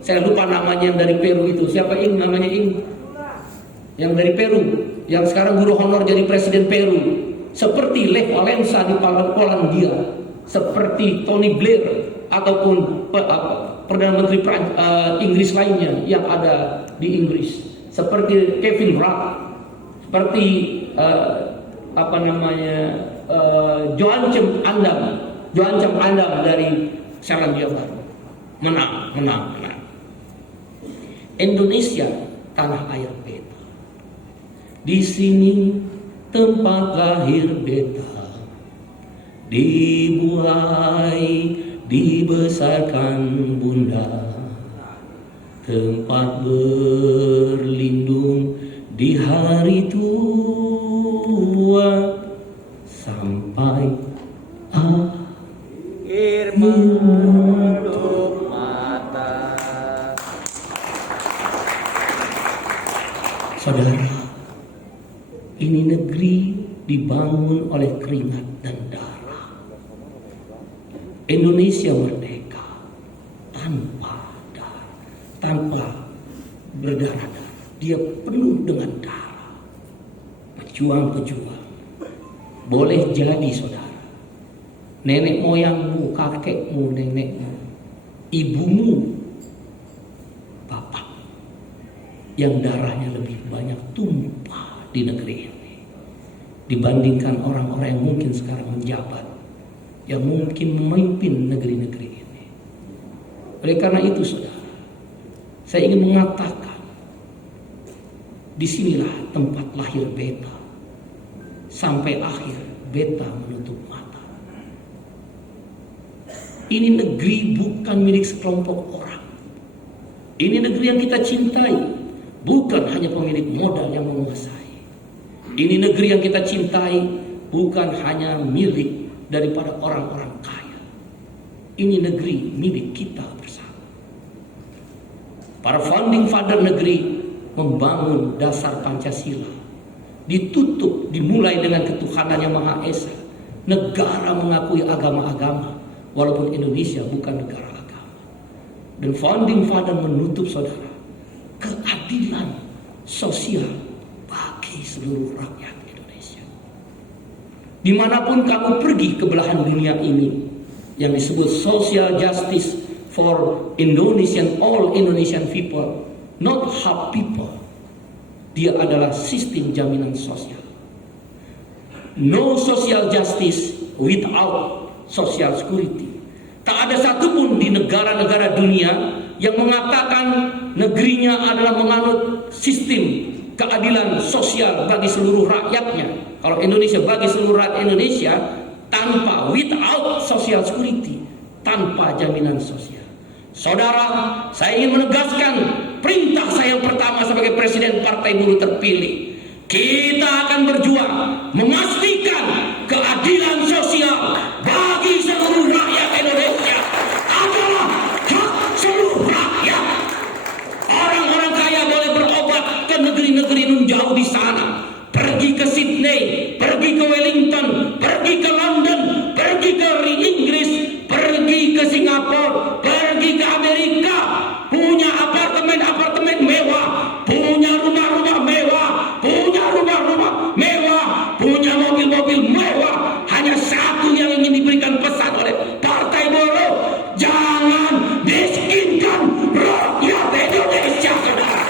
Saya lupa namanya yang dari Peru itu. Siapa Ing? Namanya Ing? Yang dari Peru, yang sekarang guru honor jadi presiden Peru. Seperti Lech Walesa di Polandia, seperti Tony Blair ataupun Perdana Menteri Inggris lainnya yang ada di Inggris, seperti Kevin Rudd, seperti Joachim Andam dari Selandia Baru. Menang. Indonesia tanah air beta. Di sini tempat lahir beta, dibuai, dibesarkan bunda, tempat berlindung di hari tua, sampai akhir menutup mata. Saudara, ini negeri dibangun oleh keringat dan darah. Indonesia merdeka tanpa berdarah-darah. Dia penuh dengan darah. Pejuang-pejuang. Boleh jadi saudara, nenek moyangmu, kakekmu, nenekmu, ibumu, bapak, yang darahnya lebih banyak tumpah di negeri ini dibandingkan orang-orang yang mungkin sekarang menjabat, yang mungkin memimpin negeri-negeri ini. Oleh karena itu saudara, saya ingin mengatakan, disinilah tempat lahir beta. Sampai akhir beta menutup mata. Ini negeri bukan milik sekelompok orang. Ini negeri yang kita cintai, bukan hanya pemilik modal yang menguasai. Ini negeri yang kita cintai, bukan hanya milik daripada orang-orang kaya. Ini negeri milik kita bersama. Para founding father negeri membangun dasar Pancasila, ditutup, dimulai dengan ketuhanan yang Maha Esa. Negara mengakui agama-agama, walaupun Indonesia bukan negara agama. Dan founding father menutup saudara, keadilan sosial bagi seluruh rakyat Indonesia. Dimanapun kamu pergi ke belahan dunia ini, yang disebut social justice for all Indonesian people, not half people. Dia adalah sistem jaminan sosial. No social justice without social security. Tak ada satupun di negara-negara dunia yang mengatakan negerinya adalah menganut sistem keadilan sosial bagi seluruh rakyatnya. Kalau Indonesia bagi seluruh rakyat Indonesia without social security, tanpa jaminan sosial. Saudara, saya ingin menegaskan perintah saya yang pertama sebagai Presiden Partai Buruh terpilih. Kita akan berjuang memastikan keadilan sosial bagi seluruh rakyat Indonesia adalah hak seluruh rakyat. Orang-orang kaya boleh berobat ke negeri-negeri nun jauh di sana, pergi ke Sydney, pergi ke Wellington, pergi ke London, pergi ke Inggris, pergi ke Singapura, pergi ke Amerika, punya apartemen mewah, punya rumah-rumah mewah, punya rumah-rumah mewah, punya mobil-mobil mewah. Hanya satu yang ingin diberikan pesan oleh Partai Buruh, jangan miskinkan rakyat Indonesia, saudara.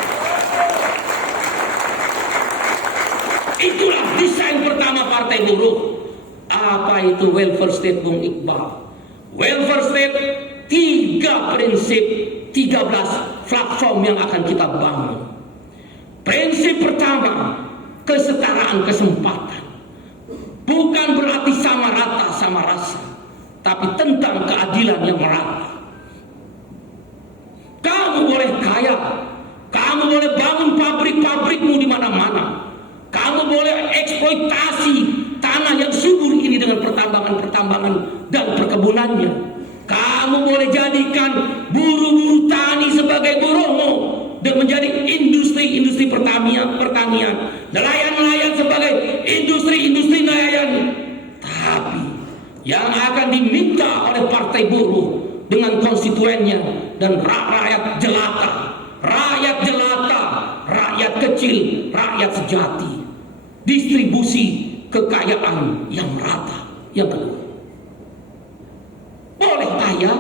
Itulah desain pertama Partai Buruh. Apa itu welfare state, Bung Iqbal? Welfare state, 3 prinsip, 13 platform yang akan kita bangun. Prinsip pertama, kesetaraan kesempatan. Bukan berarti sama rata sama rasa, tapi tentang keadilan yang merata. Kamu boleh kaya, kamu boleh bangun pabrik-pabrikmu di mana-mana, kamu boleh eksploitasi tanah yang subur ini dengan pertambangan-pertambangan dan perkebunannya. Kamu boleh jadikan buruh-buruh tani sebagai buruhmu dan menjadi industri-industri pertanian, nelayan-nelayan sebagai industri-industri nelayan. Tapi yang akan diminta oleh Partai Buruh dengan konstituennya dan rakyat jelata, rakyat kecil, rakyat sejati. Distribusi kekayaan yang merata. Yang kedua, boleh kaya,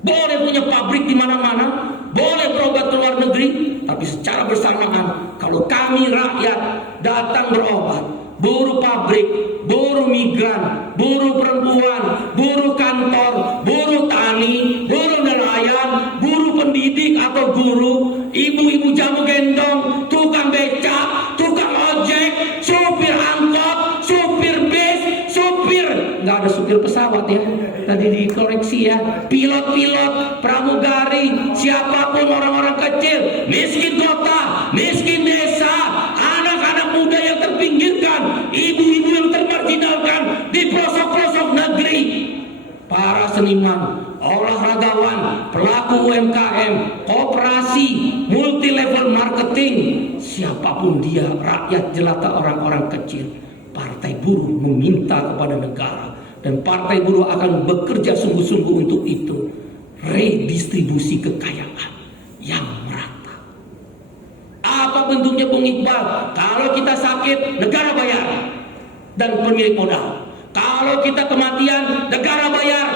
boleh punya pabrik di mana-mana, boleh berobat ke luar negeri, tapi secara bersamaan kalau kami rakyat datang berobat, buruh pabrik, buruh migran, buruh perempuan, buruh kantor, buruh tani, buruh nelayan, buruh pendidik atau guru, ibu-ibu jamu gendong, tukang becak, tukang ojek, supir angkot, supir bis, nggak ada supir pesawat ya, tadi dikoreksi ya, pilot-pilot, pramugari, siapapun, orang-orang kecil, miskin kota, miskin desa, anak-anak muda yang terpinggirkan, ibu-ibu yang termarginalkan di pelosok-pelosok negeri, para seniman, olahragawan, pelaku UMKM, koperasi, multi level marketing, siapapun dia, rakyat jelata, orang-orang kecil. Partai Buruh meminta kepada negara dan Partai Buruh akan bekerja sungguh-sungguh untuk itu. Redistribusi kekayaan yang merata. Apa bentuknya, Bung Iqbal? Kalau kita sakit, negara bayar dan pemilik modal. Kalau kita kematian, negara bayar.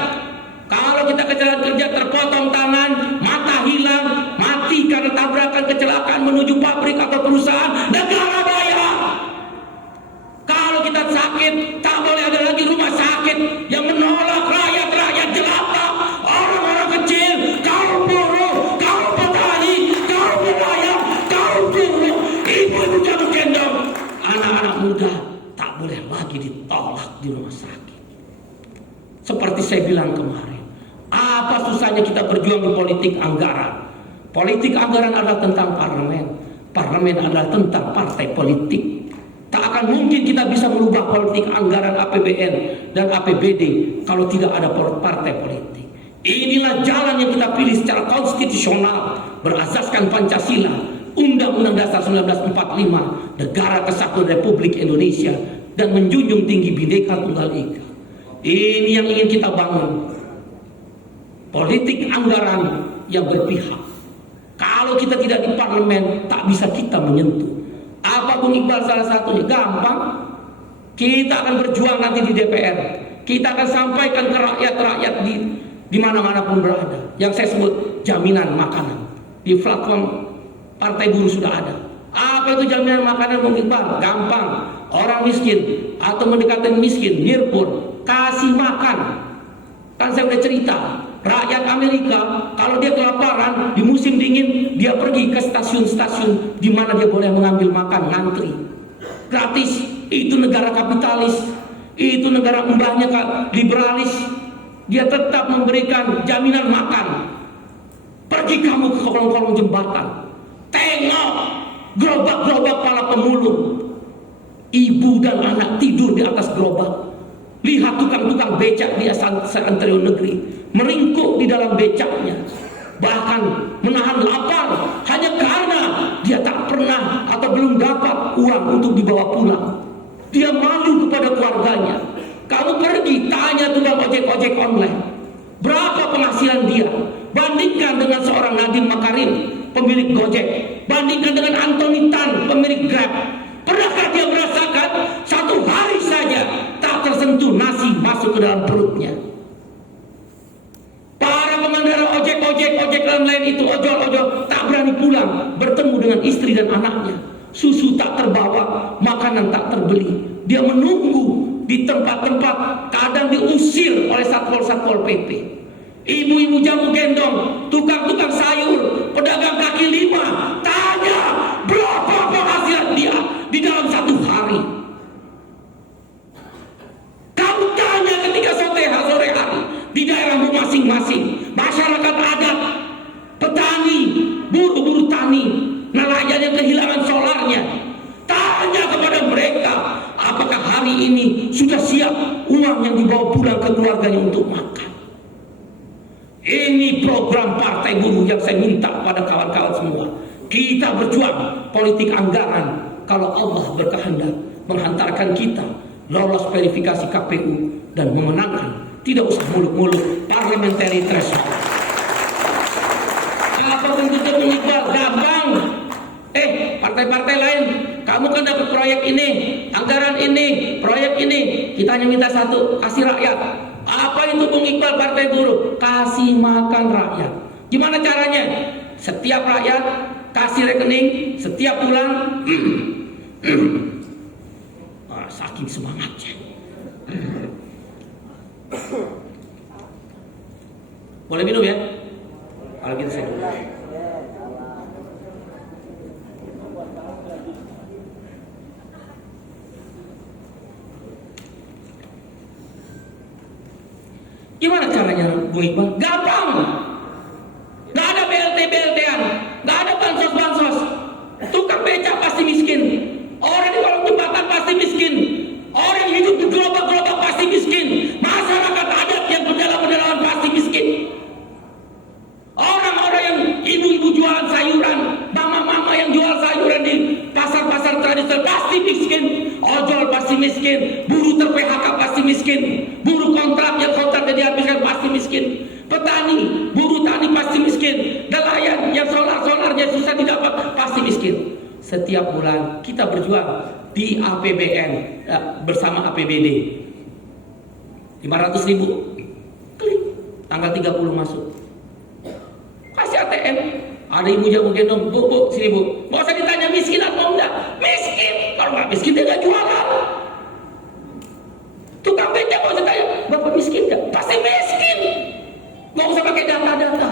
Kalau kita kecelakaan kerja, terpotong tangan, mata hilang, mati karena tabrakan kecelakaan menuju pabrik atau perusahaan, negara bayar. Kalau kita sakit, tak boleh ada lagi rumah sakit yang menolak rakyat jelata, orang-orang kecil, kaum buruh, kaum petani, kaum nelayan, kaum buruh, ibu-ibu jamu gendong, anak-anak muda tak boleh lagi ditolak di rumah sakit. Seperti saya bilang kemarin, apa susahnya kita berjuang di politik anggaran? Politik anggaran adalah tentang parlemen, parlemen adalah tentang partai politik. Tak akan mungkin kita bisa merubah politik anggaran APBN dan APBD kalau tidak ada partai politik. Inilah jalan yang kita pilih secara konstitusional berasaskan Pancasila, Undang-Undang Dasar 1945, Negara Kesatuan Republik Indonesia, dan menjunjung tinggi Bhinneka Tunggal Ika. Ini yang ingin kita bangun. Politik anggaran yang berpihak. Kalau kita tidak di parlemen, tak bisa kita menyentuh. Apa Bung Iqbal salah satunya? Gampang. Kita akan berjuang nanti di DPR. Kita akan sampaikan ke rakyat-rakyat di mana-mana pun berada. Yang saya sebut jaminan makanan. Di platform Partai Buruh sudah ada. Apa itu jaminan makanan, Bung Iqbal? Gampang. Orang miskin atau mendekati miskin, nirpur, kasih makan. Kan saya udah cerita, rakyat Amerika kalau dia kelaparan di musim dingin, dia pergi ke stasiun-stasiun di mana dia boleh mengambil makan, ngantri gratis. Itu negara kapitalis, itu negara mbahnya liberalis. Dia tetap memberikan jaminan makan. Pergi kamu ke kolong-kolong jembatan, tengok gerobak-gerobak para pemulung, ibu dan anak tidur di atas gerobak. Lihat tukang-tukang becak di seantero negeri meringkuk di dalam becaknya, bahkan menahan lapar hanya karena dia tak pernah atau belum dapat uang untuk dibawa pulang. Dia malu kepada keluarganya. Kamu pergi tanya tukang ojek online, berapa penghasilan dia? Bandingkan dengan seorang Nadiem Makarim, pemilik Gojek. Bandingkan dengan Anthony Tan, pemilik Grab. Pernahkah dia merasakan satu hari saja tak tersentuh nasi masuk ke dalam perutnya? Para pengendara ojek lain itu, ojol-ojol, tak berani pulang bertemu dengan istri dan anaknya. Susu tak terbawa, makanan tak terbeli. Dia menunggu di tempat-tempat, kadang diusir oleh satpol-satpol PP. Ibu-ibu jamu gendong, tukang-tukang sayur, pedagang kaki lima, tanya berapa penghasilan dia di dalam satu hari. Kamu tanya ketika sore hari di daerahmu masing-masing, masyarakat adat, petani, buruh tani, nelayan yang kehilangan solarnya, tanya kepada mereka, apakah hari ini sudah siap uang yang dibawa pulang ke keluarganya untuk makan. Ini program Partai Buruh yang saya minta pada kawan-kawan semua. Kita berjuang politik anggaran kalau Allah berkehendak menghantarkan kita lolos verifikasi KPU dan memenangkan Tidak usah muluk-muluk parliamentary threshold. Apa bentuknya Bung Iqbal? Gampang. Partai-partai lain, kamu kan dapat proyek ini, anggaran ini, proyek ini, kita hanya minta satu, kasih rakyat. Apa itu Bung Iqbal partai buruh? Kasih makan rakyat. Gimana caranya? Setiap rakyat kasih rekening setiap bulan. Saking semangatnya. Boleh minum ya? Kalau gitu saya dulu. Gimana caranya Bung Iqbal? Gampang. Gak ada BLT-BLT-an, gak ada bansos-bansos. Tukang becak pasti miskin. Orang di kolong jembatan pasti miskin. Orang yang hidup di gerobak-gerobak pasti miskin. Masyarakat adat yang pedalaman-pedalaman pasti miskin. Orang-orang yang ibu-ibu jualan sayuran, mama-mama yang jual sayuran di pasar-pasar tradisional pasti miskin. Ojol pasti miskin. Buruh ter-PHK pasti miskin. Buruh kontrak yang kontraknya dihabiskan pasti miskin. Petani, buruh tani pasti miskin. Nelayan yang solar-solarnya susah didapat pasti miskin. Setiap bulan kita berjuang di APBN bersama APBD 500.000 klik, tanggal 30 masuk. Kasih ATM. Ada ibu jamu gendong, bu, sini bu. Nggak usah ditanya miskin atau enggak. Miskin. Kalau nggak miskin dia nggak jualan. Tukang becak nggak usah tanya, bapak miskin nggak? Pasti miskin. Nggak usah pakai data-data.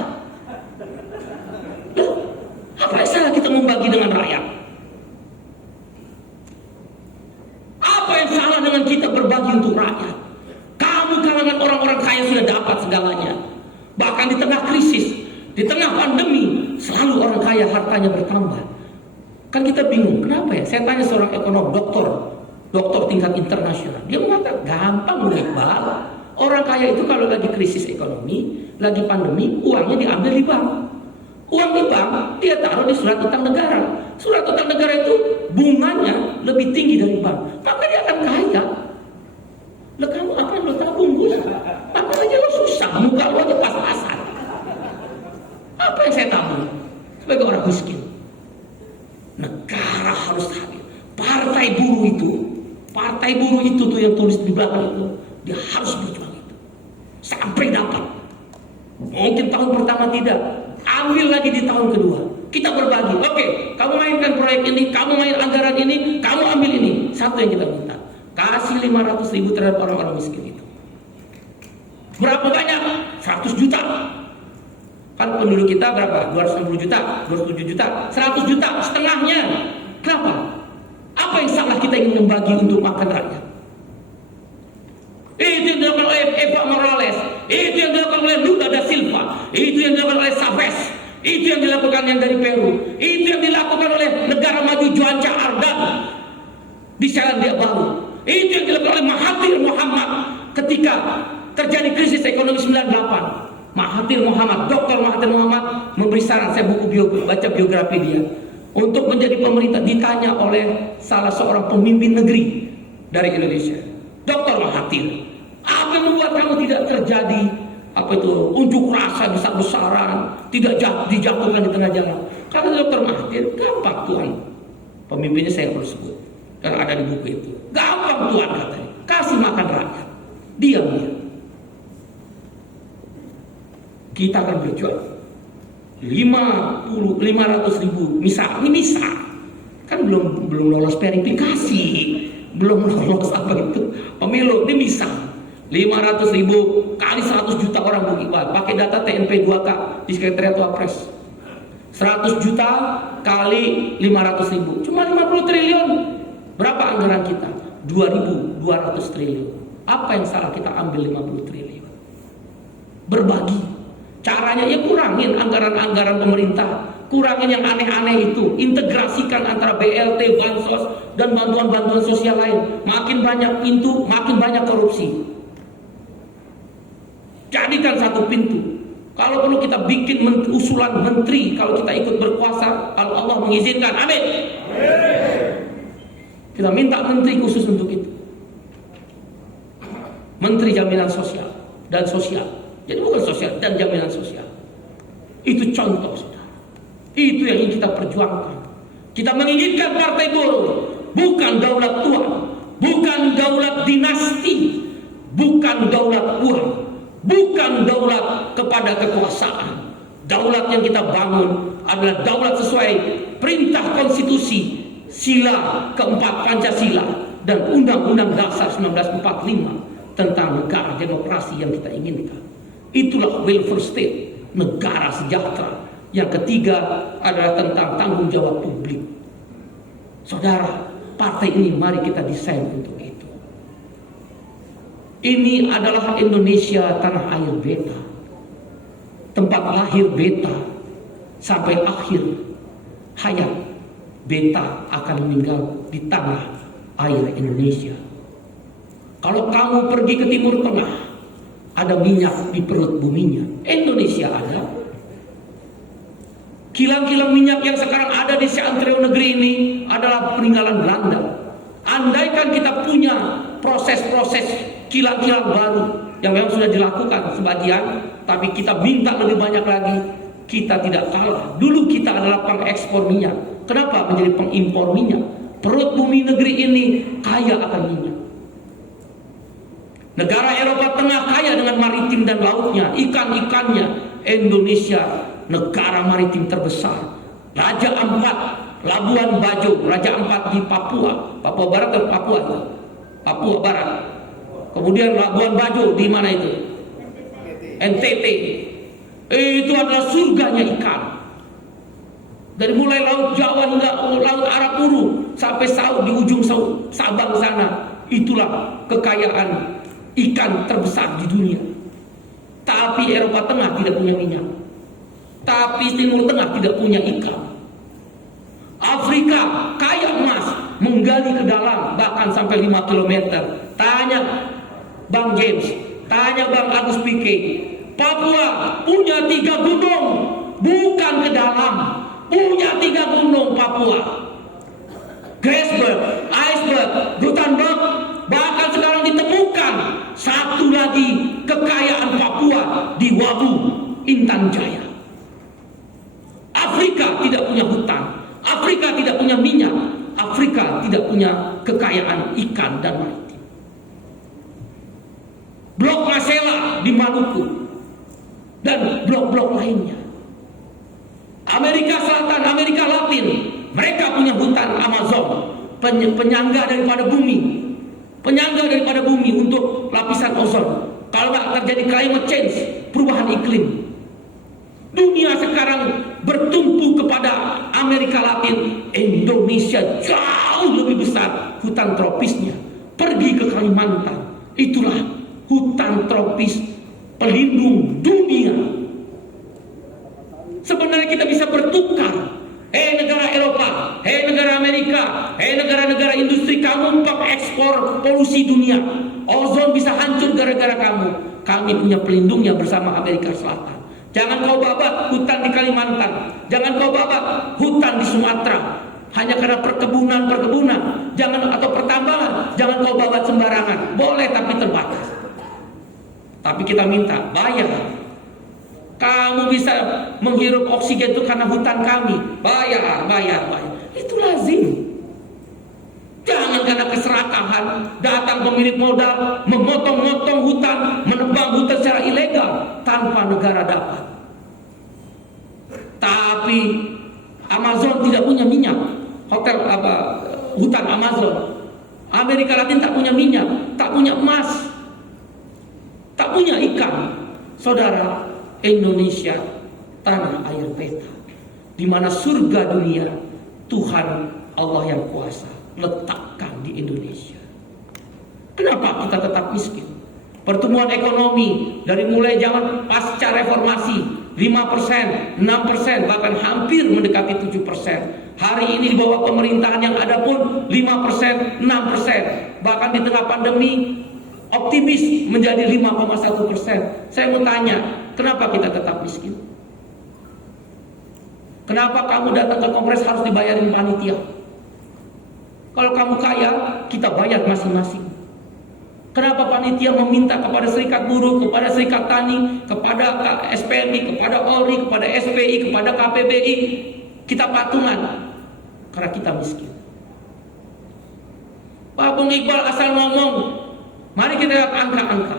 Apa yang salah kita membagi dengan rakyat? Apa yang salah dengan kita berbagi untuk rakyat? Kamu kalangan orang-orang kaya sudah dapat segalanya. Bahkan di tengah krisis, di tengah pandemi, selalu orang kaya hartanya bertambah. Kan kita bingung, kenapa ya? Saya tanya seorang ekonom, doktor tingkat internasional. Dia mengatakan, gampang Bung Iqbal. Orang kaya itu kalau lagi krisis ekonomi, lagi pandemi, uangnya diambil di bank. Uang di bank, dia taruh di surat utang negara. Surat utang negara itu bunganya lebih tinggi dari bank. Maka dia akan kaya. Lah kamu apa yang lo tabung, Gus? Apa aja lo susah, muka lo aja pas-pasan. Apa yang saya tabung? Sebagai orang miskin. Negara harus hadir. Partai buruh itu tuh yang tulis di belakang itu, dia harus berjuang itu sampai dapat. Mungkin tahun pertama tidak, ambil lagi di tahun kedua. Kita berbagi. Oke, kamu mainkan proyek ini, kamu main anggaran ini, kamu ambil ini. Satu yang kita minta, kasih 500.000 terhadap orang-orang miskin itu. Berapa banyak? 100 juta. Kan penduduk kita berapa? 260 juta, 207 juta, 100 juta, setengahnya. Kenapa? Apa yang salah kita ingin membagi untuk makan rakyat? Itu yang dilakukan oleh Evo Morales, itu yang dilakukan oleh Lula da Silva, itu yang dilakukan oleh Chavez, itu yang dilakukan yang dari Peru, itu yang dilakukan oleh negara maju Juanja Ardan di Selandia Baru, itu yang dilakukan oleh Mahathir Mohamad ketika terjadi krisis ekonomi 98. Mahathir Mohamad, Dr. Mahathir Mohamad memberi saran, saya baca biografi dia, untuk menjadi pemerintah. Ditanya oleh salah seorang pemimpin negeri dari Indonesia, Dr. Mahathir, apa yang membuat kamu tidak terjadi unjuk rasa besar-besaran, tidak dijatuhkan di tengah jalan? Kata Dr. Mahathir, gampang Tuhan. Pemimpinnya saya perlu sebut, karena ada di buku itu. Gampang Tuhan katanya, kasih makan rakyat, diam dia. Kita akan berjuang 500.000 misal, kan belum lolos verifikasi, belum lolos apa itu pemilu, ini misal 500.000 kali 100 juta orang Bung Iqbal, pakai data TNP 2K di Sekretariat Wapres, 100 juta kali 500.000 cuma 50 triliun. Berapa anggaran kita? 2.200 triliun. Apa yang salah kita ambil 50 triliun? Berbagi. Caranya ya kurangin anggaran-anggaran pemerintah, kurangin yang aneh-aneh itu, integrasikan antara BLT, bansos, dan bantuan-bantuan sosial lain. Makin banyak pintu, makin banyak korupsi. Jadikan satu pintu. Kalau perlu kita bikin usulan menteri, kalau kita ikut berkuasa, kalau Allah mengizinkan, amin. Kita minta menteri khusus untuk itu. Menteri Jaminan Sosial. dan sosial. Jadi bukan sosial dan jaminan sosial. Itu contoh, saudara. Itu yang ingin kita perjuangkan. Kita menginginkan partai buruh, bukan daulat tuan, bukan daulat dinasti, bukan daulat uang, bukan daulat kepada kekuasaan. Daulat yang kita bangun adalah daulat sesuai perintah konstitusi, sila keempat Pancasila, dan Undang-Undang Dasar 1945 tentang negara demokrasi yang kita inginkan. Itulah welfare state, negara sejahtera. Yang ketiga adalah tentang tanggung jawab publik. Saudara, partai ini mari kita desain untuk itu. Ini adalah Indonesia, tanah air beta, tempat lahir beta sampai akhir hayat. Beta akan meninggal di tanah air Indonesia. Kalau kamu pergi ke Timur Tengah, ada minyak di perut buminya. Indonesia ada. Kilang-kilang minyak yang sekarang ada di seantero negeri ini adalah peninggalan Belanda. Andaikan kita punya proses-proses kilang-kilang baru yang memang sudah dilakukan sebagian, tapi kita minta lebih banyak lagi, kita tidak kalah. Dulu kita adalah pengekspor minyak. Kenapa menjadi pengimpor minyak? Perut bumi negeri ini kaya akan minyak. Negara Eropa Tengah kaya dengan maritim dan lautnya, ikan-ikannya. Indonesia negara maritim terbesar. Raja Ampat, Labuan Bajo, Raja Ampat di Papua, Papua Barat atau Papua? Papua Barat. Kemudian Labuan Bajo di mana itu? NTT. Itu adalah surganya ikan. Dari mulai Laut Jawa hingga Laut Arafuru sampai Saud di ujung Sabang sana, itulah kekayaan ikan terbesar di dunia. Tapi Eropa Tengah tidak punya minyak. Tapi Timur Tengah tidak punya ikan. Afrika kaya emas, menggali ke dalam bahkan sampai 5 km. Tanya Bang James, tanya Bang Agus Pike. Papua punya 3 gunung, bukan ke dalam. Punya 3 gunung Papua. Grassberg, Iceberg, Gutenberg, bahkan sekarang ditemukan satu lagi kekayaan Papua di Wabu, Intan Jaya. Afrika tidak punya hutan, Afrika tidak punya minyak, Afrika tidak punya kekayaan ikan dan maritim. Blok Masela di Maluku dan blok-blok lainnya. Amerika Selatan, Amerika Latin, mereka punya hutan Amazon, penyangga daripada bumi untuk lapisan ozon. Kalau nggak terjadi climate change, perubahan iklim, dunia sekarang bertumpu kepada Amerika Latin. Indonesia jauh lebih besar hutan tropisnya. Pergi ke Kalimantan, itulah hutan tropis pelindung dunia. Sebenarnya kita bisa bertukar. Hei negara Eropa, hei negara Amerika, hei negara-negara industri, kamu pengekspor polusi dunia. Ozon bisa hancur gara-gara kamu. Kami punya pelindungnya bersama Amerika Selatan. Jangan kau babat hutan di Kalimantan, jangan kau babat hutan di Sumatera hanya karena perkebunan, jangan, atau pertambangan, jangan kau babat sembarangan. Boleh tapi terbatas. Tapi kita minta bayar. Kamu bisa menghirup oksigen itu karena hutan kami. Bayar. Itu lazim. Jangan karena keserakahan datang pemilik modal memotong-motong hutan, menebang hutan secara ilegal tanpa negara dapat. Tapi Amazon tidak punya minyak. Hutan Amazon. Amerika Latin tak punya minyak, tak punya emas, tak punya ikan. Saudara, Indonesia tanah air beta, di mana surga dunia Tuhan Allah yang kuasa letakkan di Indonesia. Kenapa kita tetap miskin? Pertumbuhan ekonomi dari mulai zaman pasca reformasi 5%, 6%, bahkan hampir mendekati 7%. Hari ini di bawah pemerintahan yang ada pun 5%, 6%. Bahkan di tengah pandemi optimis menjadi 5,1%. Saya mau tanya, kenapa kita tetap miskin? Kenapa kamu datang ke kongres harus dibayarin panitia? Kalau kamu kaya, kita bayar masing-masing. Kenapa panitia meminta kepada serikat buruh, kepada serikat tani, kepada SPMI, kepada ORI, kepada SPI, kepada KPBI, kita patungan? Karena kita miskin. Pak Bung Iqbal asal ngomong, mari kita lihat angka-angka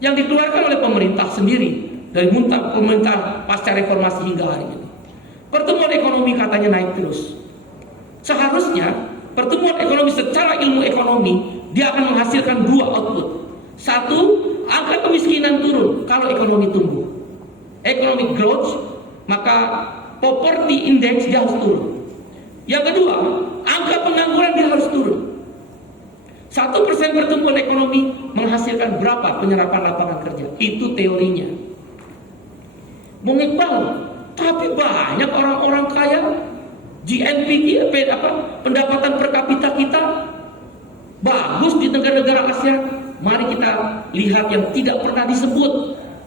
yang dikeluarkan oleh pemerintah sendiri dari pemerintah pasca reformasi hingga hari ini. Pertumbuhan ekonomi katanya naik terus. Seharusnya pertumbuhan ekonomi secara ilmu ekonomi dia akan menghasilkan dua output. Satu, angka kemiskinan turun kalau ekonomi tumbuh. Economic growth, maka poverty index dia harus turun. Yang kedua, angka pengangguran dia harus turun. 1% pertumbuhan ekonomi menghasilkan berapa penyerapan lapangan kerja? Itu teorinya. Bung Iqbal, tapi banyak orang-orang kaya, GNP kita, pendapatan per kapita kita bagus di negara-negara Asia. Mari kita lihat yang tidak pernah disebut,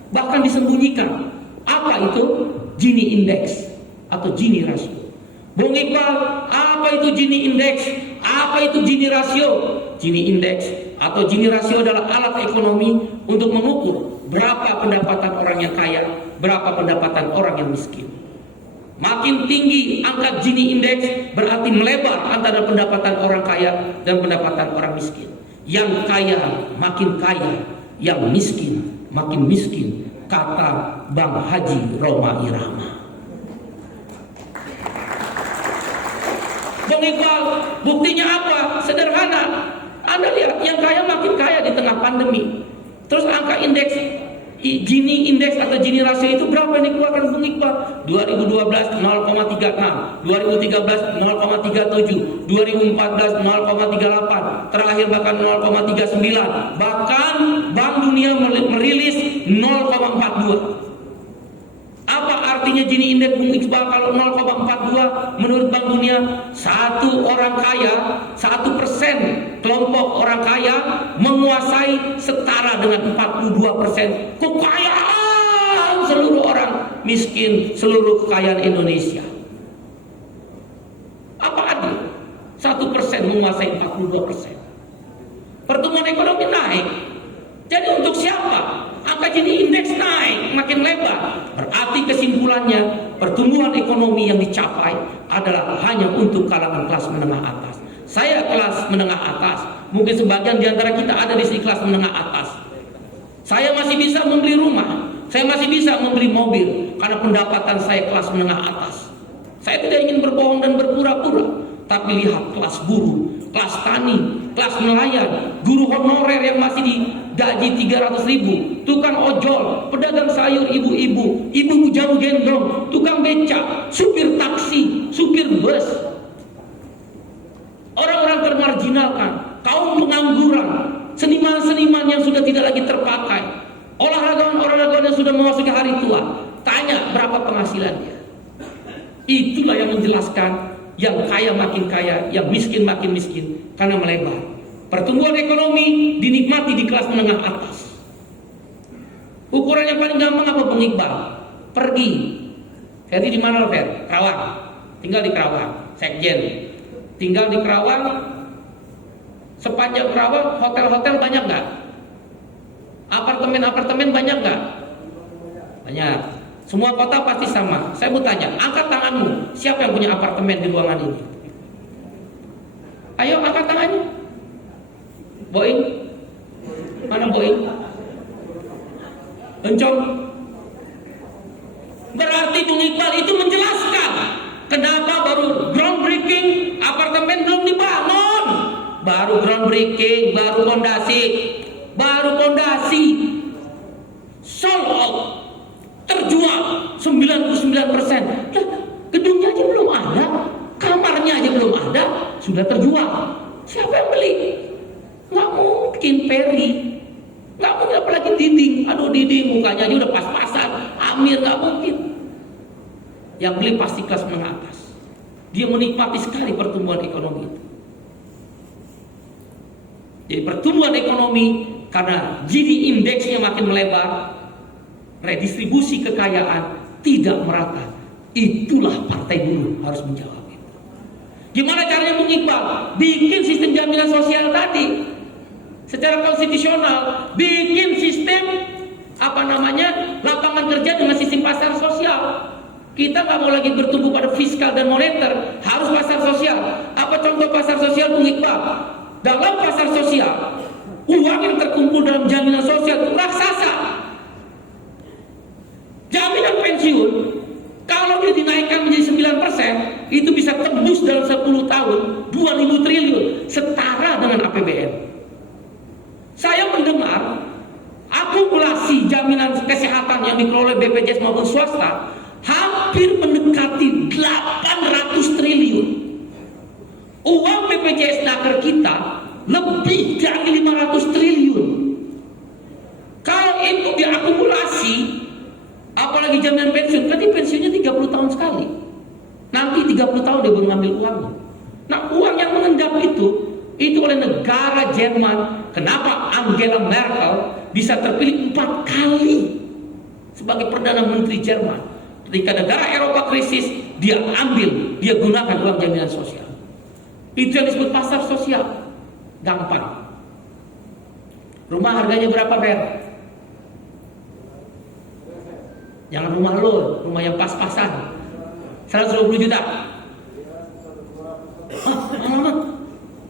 bahkan disembunyikan. Apa itu? Gini Index atau Gini Ratio. Bung Iqbal, apa itu Gini Index? Apa itu Gini Ratio? Gini Index atau Gini Ratio adalah alat ekonomi untuk mengukur berapa pendapatan orang yang kaya, berapa pendapatan orang yang miskin. Makin tinggi angka Gini Index berarti melebar antara pendapatan orang kaya dan pendapatan orang miskin. Yang kaya makin kaya, yang miskin makin miskin, kata Bang Haji Roma Irama. Bung Iqbal, buktinya apa? Sederhana. Anda lihat yang kaya makin kaya di tengah pandemi. Terus angka indeks Gini Index atau Gini Ratio itu berapa yang dikeluarkan Bung Iqbal? 2012 0,36, 2013 0,37, 2014 0,38, terakhir bahkan 0,39. Bahkan Bank Dunia merilis 0,42. Apa artinya Gini Index Bung Iqbal kalau 0,42? Menurut Bank Dunia, satu orang kaya, 1% kelompok orang kaya menguasai setara dengan 42% kekayaan seluruh orang miskin seluruh kekayaan Indonesia. Apa adil? 1% menguasai 42%. Pertumbuhan ekonomi naik. Jadi untuk siapa? Angka Gini Index naik, makin lebar. Berarti kesimpulannya, pertumbuhan ekonomi yang dicapai adalah hanya untuk kalangan kelas menengah atas. Saya kelas menengah atas, mungkin sebagian di antara kita ada di kelas menengah atas. Saya masih bisa membeli rumah, saya masih bisa membeli mobil, karena pendapatan saya kelas menengah atas. Saya tidak ingin berbohong dan berpura-pura, tapi lihat kelas buruh, kelas tani, kelas nelayan, guru honorer yang masih digaji 300.000, tukang ojol, pedagang sayur ibu-ibu, ibu bujang gendong, tukang becak, supir taksi, supir bus, orang-orang termarginalkan, kaum pengangguran, seniman-seniman yang sudah tidak lagi terpakai, olahragawan-olahragawan yang sudah memasuki hari tua. Tanya berapa penghasilannya. Itulah yang menjelaskan yang kaya makin kaya, yang miskin makin miskin, karena melebar. Pertumbuhan ekonomi dinikmati di kelas menengah atas. Ukuran yang paling gampang apa Bung Iqbal? Pergi. Jadi di mana lo Fer? Kerawang. Tinggal di Kerawang. Sekjen. Tinggal di Kerawang. Sepanjang Kerawang hotel-hotel banyak nggak? Apartemen-apartemen banyak nggak? Banyak. Semua kota pasti sama. Saya mau tanya, angkat tanganmu. Siapa yang punya apartemen di ruangan ini? Ayo angkat tangannya. Boing. Mana Boing? Encong. Berarti Bung Iqbal itu menjelaskan kenapa baru groundbreaking apartemen belum dibangun. Baru groundbreaking, baru pondasi. Sold out. Terjual 99%. Lah, gedungnya aja belum ada, kamarnya aja belum ada, sudah terjual. Siapa yang beli? Nggak mungkin Peri. Nggak mungkin, apalagi dinding. Aduh dinding mukanya aja udah pas-pasan. Amir, nggak mungkin. Yang beli pasti kelas menengah atas. Dia menikmati sekali pertumbuhan ekonomi itu. Jadi pertumbuhan ekonomi karena Gini indeksnya makin melebar, redistribusi kekayaan tidak merata. Itulah partai buruh harus menjawab itu. Gimana caranya Bung Iqbal? Bikin sistem jaminan sosial tadi. secara konstitusional bikin sistem lapangan kerja dengan sistem pasar sosial. Kita nggak mau lagi bertumbuh pada fiskal dan moneter, harus pasar sosial. Apa contoh pasar sosial, Bung Iqbal? Dalam pasar sosial, uang yang terkumpul dalam jaminan sosial itu raksasa. Jaminan pensiun, kalau dia dinaikkan menjadi 9%, itu bisa tembus dalam 10 tahun 2.000 triliun, setara dengan APBN. Saya mendengar akumulasi jaminan kesehatan yang dikelola BPJS maupun swasta hampir mendekati 800 triliun. Uang BPJS Naker kita lebih dari 500 triliun. Kalau itu diakumulasi, apalagi jaminan pensiun, berarti pensiunnya 30 tahun sekali. Nanti 30 tahun dia baru ngambil uangnya. Nah, uang yang mengendap itu oleh negara Jerman. Kenapa Angela Merkel bisa terpilih 4 kali sebagai Perdana Menteri Jerman? Ketika negara Eropa krisis, dia gunakan uang jaminan sosial. Itu yang disebut pasar sosial. Gampang. Rumah harganya berapa, Ber? Jangan rumah lo, rumah yang pas-pasan. 120 juta. Lama.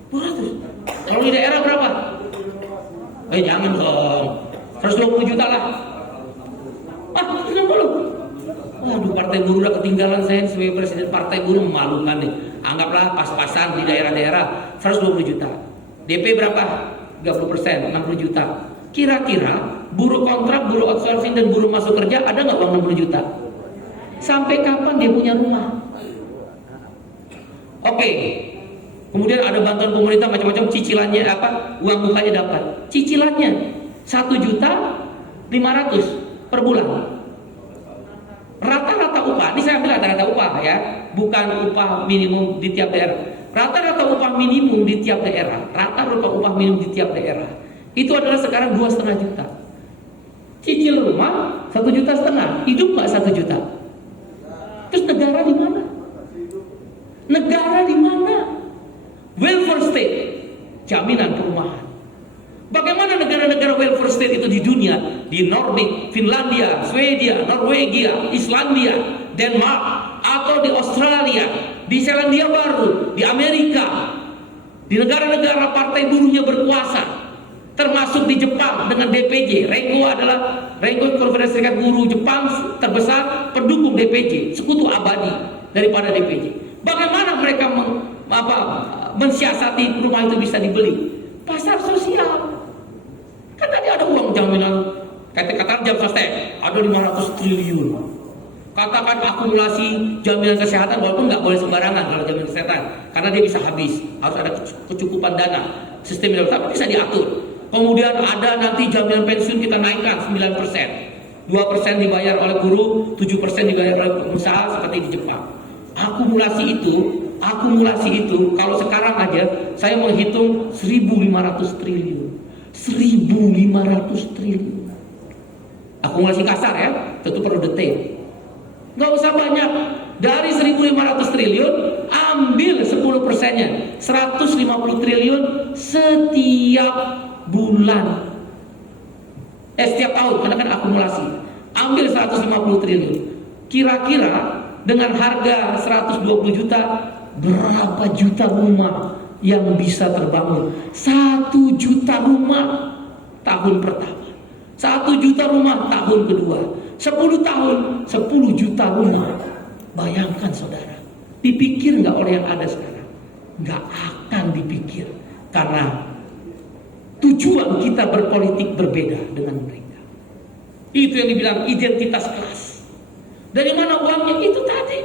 200. Kalau di daerah berapa? Jangan dong. 120 juta lah. 120. Waduh, partai buruh udah ketinggalan. Saya sebagai presiden partai buruh memalukan nih. Anggaplah pas-pasan di daerah-daerah 120 juta. DP berapa? 30%, 60 juta. Kira-kira buruh kontrak, buruh outsourcing, dan buruh masuk kerja ada nggak uang 60 juta? Sampai kapan dia punya rumah? Oke. Kemudian ada bantuan pemerintah macam-macam, cicilannya uang mukanya dapat. Cicilannya 1.500.000 per bulan. Rata-rata upah, ini saya ambil rata-rata upah ya, bukan upah minimum di tiap daerah. Rata-rata upah minimum di tiap daerah, itu adalah sekarang 2,5 juta. Cicil rumah 1,5 juta, hidup nggak 1 juta. Terus negara di mana? Welfare state, jaminan perumahan. Bagaimana negara-negara welfare state itu di dunia? Di Nordik, Finlandia, Swedia, Norwegia, Islandia, Denmark, atau di Australia, di Selandia Baru, di Amerika, di negara-negara partai buruhnya berkuasa, termasuk di Jepang dengan DPJ. Rengo Konfederasi Serikat Buruh Jepang terbesar pendukung DPJ, sekutu abadi daripada DPJ. Bagaimana mereka mensiasati rumah itu bisa dibeli? Pasar sosial. Kan tadi ada uang jaminan, katakan jam sostek ada 500 triliun. Katakan akumulasi jaminan kesehatan, walaupun nggak boleh sembarangan kalau jaminan kesehatan, karena dia bisa habis, harus ada kecukupan dana. Sistem tapi bisa diatur. Kemudian ada nanti jaminan pensiun kita naikkan 9%. 2% dibayar oleh buruh, 7% dibayar oleh pengusaha seperti di Jepang. Akumulasi itu kalau sekarang aja saya menghitung 1.500 triliun. 1.500 triliun. Akumulasi kasar ya, tentu perlu detail. Nggak usah banyak. Dari 1.500 triliun ambil 10%-nya, 150 triliun setiap bulan. Setiap tahun, karena kan akumulasi. Ambil 150 triliun. Kira-kira dengan harga 120 juta, berapa juta rumah yang bisa terbangun? 1 juta rumah tahun pertama, 1 juta rumah tahun kedua, 10 tahun 10 juta rumah. Bayangkan saudara, dipikir nggak oleh yang ada sekarang? Nggak akan dipikir, karena tujuan kita berpolitik berbeda dengan mereka. Itu yang dibilang identitas kelas. Dari mana uangnya? Itu tadi.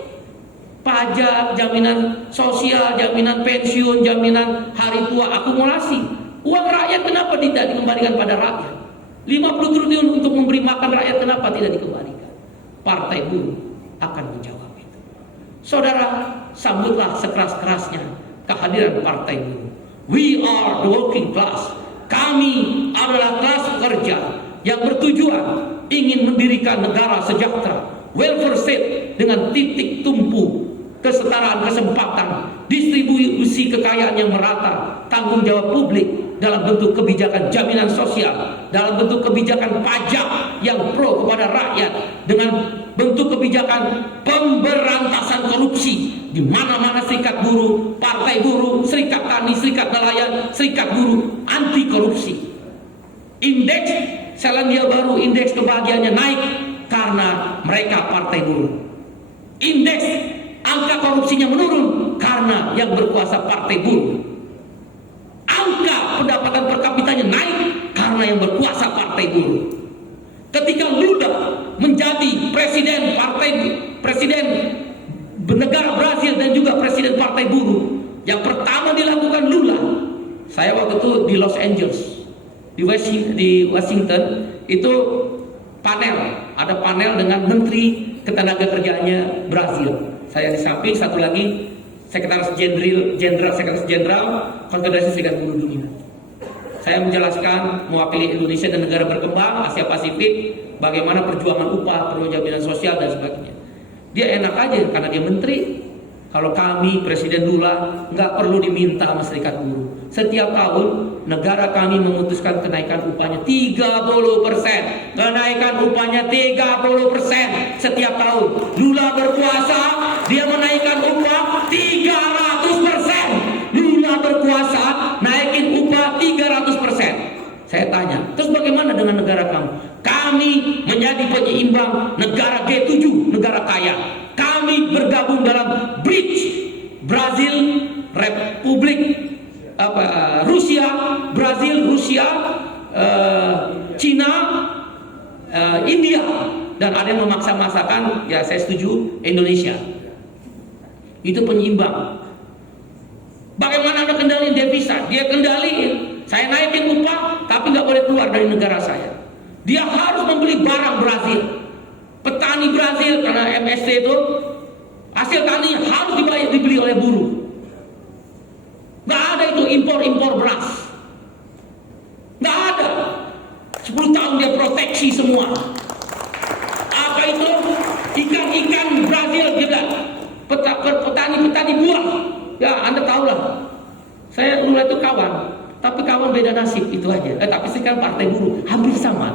Pajak, jaminan sosial, jaminan pensiun, jaminan hari tua, akumulasi. Uang rakyat kenapa tidak dikembalikan pada rakyat? 50 triliun untuk memberi makan rakyat kenapa tidak dikembalikan? Partai buruh akan menjawab itu. Saudara, sambutlah sekeras-kerasnya kehadiran partai buruh. We are the working class. Kami adalah kelas pekerja yang bertujuan ingin mendirikan negara sejahtera, welfare state dengan titik tumpu kesetaraan kesempatan, distribusi kekayaan yang merata, tanggung jawab publik, dalam bentuk kebijakan jaminan sosial, dalam bentuk kebijakan pajak yang pro kepada rakyat, dengan bentuk kebijakan pemberantasan korupsi, di mana-mana serikat buruh, partai buruh, serikat tani, serikat nelayan, serikat buruh anti korupsi. Indeks Selandia Baru, indeks kebahagiaannya naik karena mereka partai buruh. Indeks angka korupsinya menurun karena yang berkuasa partai buruh. Angka pendapatan per kapitanya naik karena yang berkuasa partai buruh. Ketika Lula menjadi presiden negara Brazil dan juga presiden partai buruh, yang pertama dilakukan Lula, saya waktu itu di Los Angeles, di Washington, itu ada panel dengan menteri ketenagakerjaannya Brazil. Saya di samping, satu lagi sekretaris jenderal Konfederasi Serikat Buruh Dunia. Saya menjelaskan mewakili Indonesia dan negara berkembang Asia Pasifik bagaimana perjuangan upah, perlu jaminan sosial dan sebagainya. Dia enak aja karena dia menteri. Kalau kami Presiden Lula nggak perlu diminta sama serikat buruh. Setiap tahun negara kami memutuskan kenaikan upahnya 30%. Kenaikan upahnya 30% setiap tahun. Lula berkuasa, dia menaikkan upah 300%. Lula berkuasa, naikin upah 300%. Saya tanya, terus bagaimana dengan negara kamu? Kami menjadi penyeimbang negara G7, negara kaya. Kami bergabung dalam BRICS, Brazil, Republik Rusia, Cina, India, dan ada yang memaksa-maksakan, ya saya setuju, Indonesia. Itu penyeimbang. Bagaimana Anda kendaliin devisa? Dia kendaliin. Saya naikin upah, tapi nggak boleh keluar dari negara saya. Dia harus membeli barang Brazil. Petani Brazil, karena MST itu hasil tani harus dibeli oleh buruh. Nggak ada itu impor beras. Nggak ada. 10 tahun dia proteksi semua. Apa itu? Ikan Brazil juga. Petani buah. Ya Anda tahu lah. Saya dulu itu kawan. Tapi kawan beda nasib, itu aja. Tapi sekarang partai buruh hampir sama.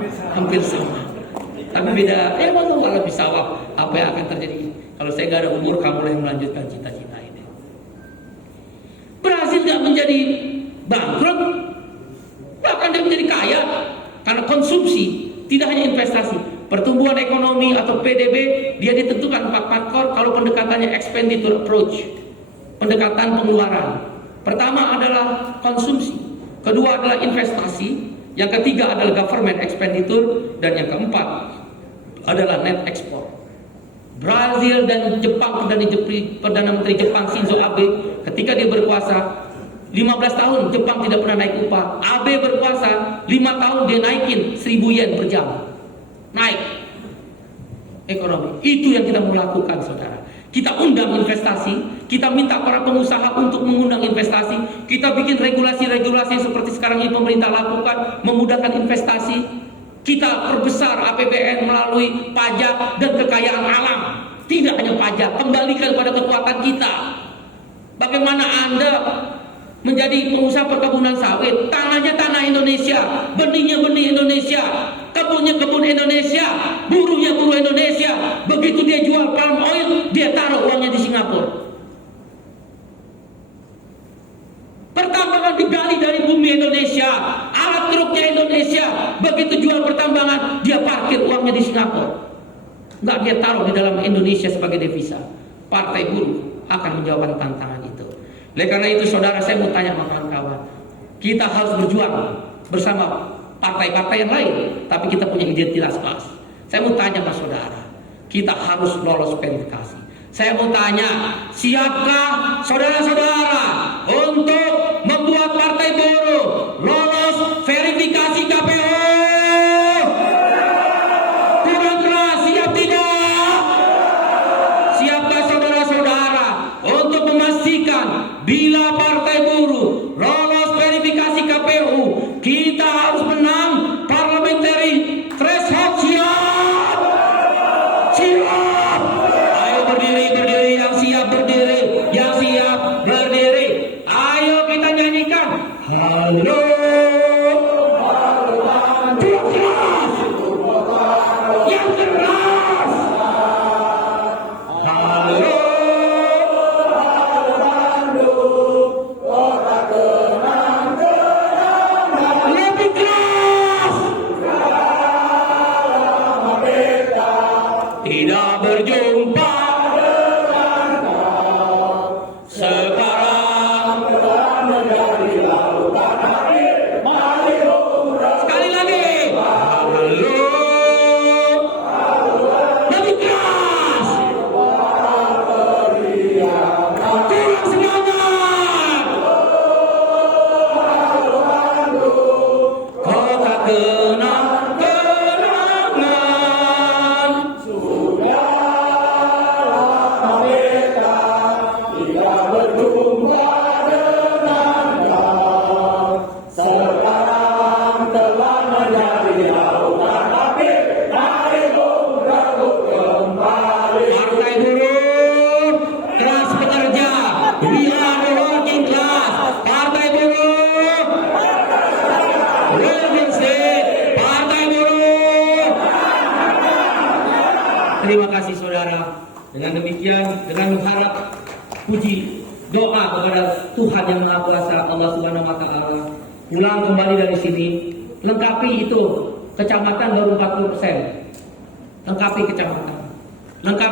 Tapi beda, walau lebih sawah apa yang akan terjadi. Kalau saya nggak ada umur, kamu yang melanjutkan cita-cita ini. Brazil nggak menjadi bangkrut, bahkan dia menjadi kaya karena konsumsi, tidak hanya investasi. Pertumbuhan ekonomi atau PDB dia ditentukan 4 faktor. Kalau pendekatannya expenditure approach, pendekatan pengeluaran. Pertama adalah konsumsi, kedua adalah investasi, yang ketiga adalah government expenditure, dan yang keempat adalah net export. Brazil dan Jepang, Perdana Menteri Jepang Shinzo Abe, ketika dia berkuasa 15 tahun Jepang tidak pernah naik upah. Abe berkuasa 5 tahun dia naikin 1.000 yen per jam. Naik ekonomi. Itu yang kita mau lakukan, saudara. Kita undang investasi, kita minta para pengusaha untuk mengundang investasi, kita bikin regulasi-regulasi seperti sekarang ini pemerintah lakukan, memudahkan investasi. Kita perbesar APBN melalui pajak dan kekayaan alam. Tidak hanya pajak, kembalikan pada kekuatan kita. Bagaimana Anda menjadi pengusaha perkebunan sawit, tanahnya tanah Indonesia, benihnya benih Indonesia, kebunnya kebun Indonesia, buruhnya buruh Indonesia. Begitu dia jual palm oil, dia taruh uangnya di Singapura. Pertambangan digali dari bumi Indonesia, alat truknya Indonesia. Begitu jual pertambangan, dia parkir uangnya di Singapura. Nggak dia taruh di dalam Indonesia sebagai devisa. Partai buruh akan menjawab tantangan itu. Oleh karena itu, saudara, saya mau tanya sama kawan-kawan, kita harus berjuang bersama partai-partai yang lain, tapi kita punya identitas kelas. Saya mau tanya sama saudara, kita harus lolos verifikasi. Saya mau tanya, siapkah saudara-saudara untuk membuat partai buruh lolos verifikasi KPU? Kurang keras, siap tidak? Siapkah saudara-saudara untuk memastikan bila partai buruh lolos verifikasi KPU, kita harus menang parliamentary threshold? Siap? Siap? Ayo berdiri, yang siap berdiri, yang siap berdiri. Ayo kita nyanyikan. Halo. We are the working class. Partai Buruh. Welfare State. Partai Buruh. Terima kasih saudara. Dengan demikian, dengan mengharap puji doa kepada Tuhan yang Maha Kuasa, Allah Subhanahu wa Ta'ala, pulang kembali dari sini, lengkapi itu kecamatan baru 40%. Lengkapi kecamatan. Lengkapi